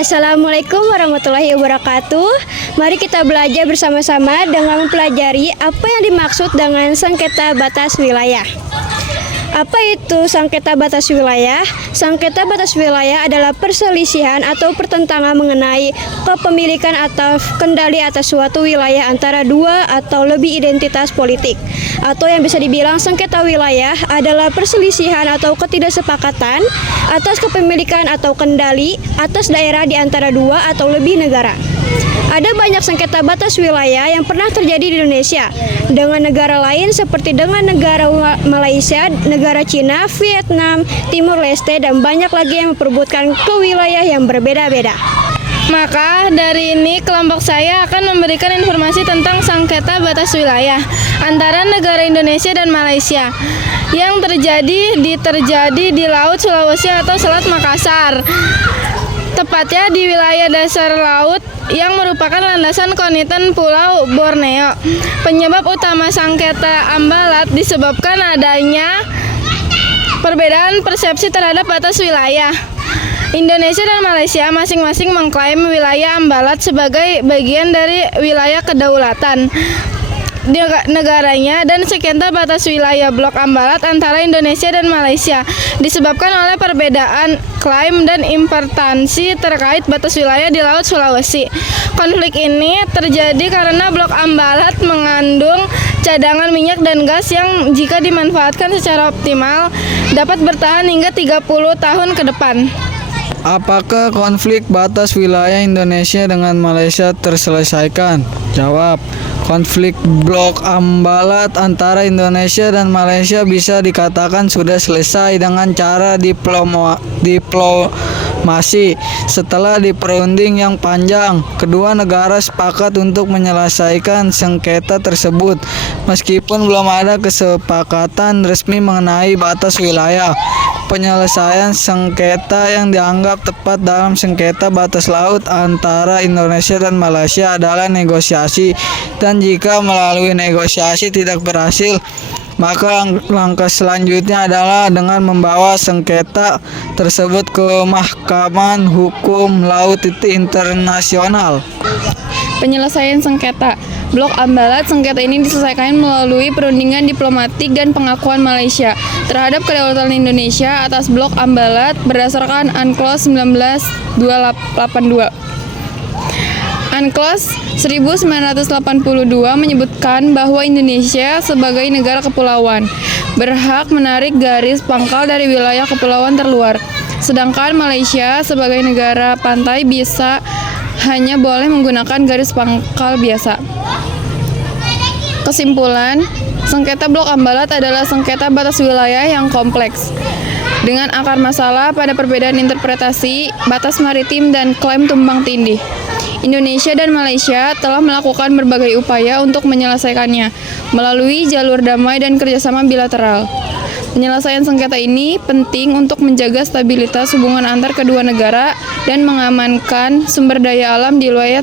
Assalamualaikum warahmatullahi wabarakatuh. Mari kita belajar bersama-sama dengan mempelajari apa yang dimaksud dengan sengketa batas wilayah. Apa itu sengketa batas wilayah? Sengketa batas wilayah adalah perselisihan atau pertentangan mengenai kepemilikan atau kendali atas suatu wilayah antara dua atau lebih identitas politik. Atau yang bisa dibilang sengketa wilayah adalah perselisihan atau ketidaksepakatan atas kepemilikan atau kendali atas daerah di antara dua atau lebih negara. Ada banyak sengketa batas wilayah yang pernah terjadi di Indonesia dengan negara lain seperti dengan negara Malaysia, negara Cina, Vietnam, Timur Leste, dan banyak lagi yang memperebutkan ke wilayah yang berbeda-beda. Maka dari ini kelompok saya akan memberikan informasi tentang sengketa batas wilayah antara negara Indonesia dan Malaysia yang terjadi di Laut Sulawesi atau Selat Makassar. Tepatnya di wilayah dasar laut yang merupakan landasan kontinen Pulau Borneo. Penyebab utama sengketa ambalat disebabkan adanya perbedaan persepsi terhadap batas wilayah. Indonesia dan Malaysia masing-masing mengklaim wilayah ambalat sebagai bagian dari wilayah kedaulatan negaranya, dan sengketa batas wilayah blok ambalat antara Indonesia dan Malaysia disebabkan oleh perbedaan klaim dan importansi terkait batas wilayah di Laut Sulawesi. Konflik ini terjadi karena blok ambalat mengandung cadangan minyak dan gas yang jika dimanfaatkan secara optimal dapat bertahan hingga 30 tahun ke depan. Apakah konflik batas wilayah Indonesia dengan Malaysia terselesaikan? Jawab. Konflik blok ambalat antara Indonesia dan Malaysia bisa dikatakan sudah selesai dengan cara diplomasi. Setelah diperunding yang panjang, kedua negara sepakat untuk menyelesaikan sengketa tersebut. Meskipun belum ada kesepakatan resmi mengenai batas wilayah, penyelesaian sengketa yang dianggap tepat dalam sengketa batas laut antara Indonesia dan Malaysia adalah negosiasi, dan jika melalui negosiasi tidak berhasil, maka langkah selanjutnya adalah dengan membawa sengketa tersebut ke Mahkamah Hukum Laut Internasional. Penyelesaian sengketa blok ambalat. Sengketa ini diselesaikan melalui perundingan diplomatik dan pengakuan Malaysia terhadap kedaulatan Indonesia atas blok ambalat berdasarkan UNCLOS 1982. UNCLOS 1982 menyebutkan bahwa Indonesia sebagai negara kepulauan berhak menarik garis pangkal dari wilayah kepulauan terluar, sedangkan Malaysia sebagai negara pantai hanya boleh menggunakan garis pangkal biasa. Kesimpulan, sengketa blok ambalat adalah sengketa batas wilayah yang kompleks dengan akar masalah pada perbedaan interpretasi batas maritim dan klaim tumpang tindih. Indonesia dan Malaysia telah melakukan berbagai upaya untuk menyelesaikannya melalui jalur damai dan kerjasama bilateral. Penyelesaian sengketa ini penting untuk menjaga stabilitas hubungan antar kedua negara dan mengamankan sumber daya alam di wilayah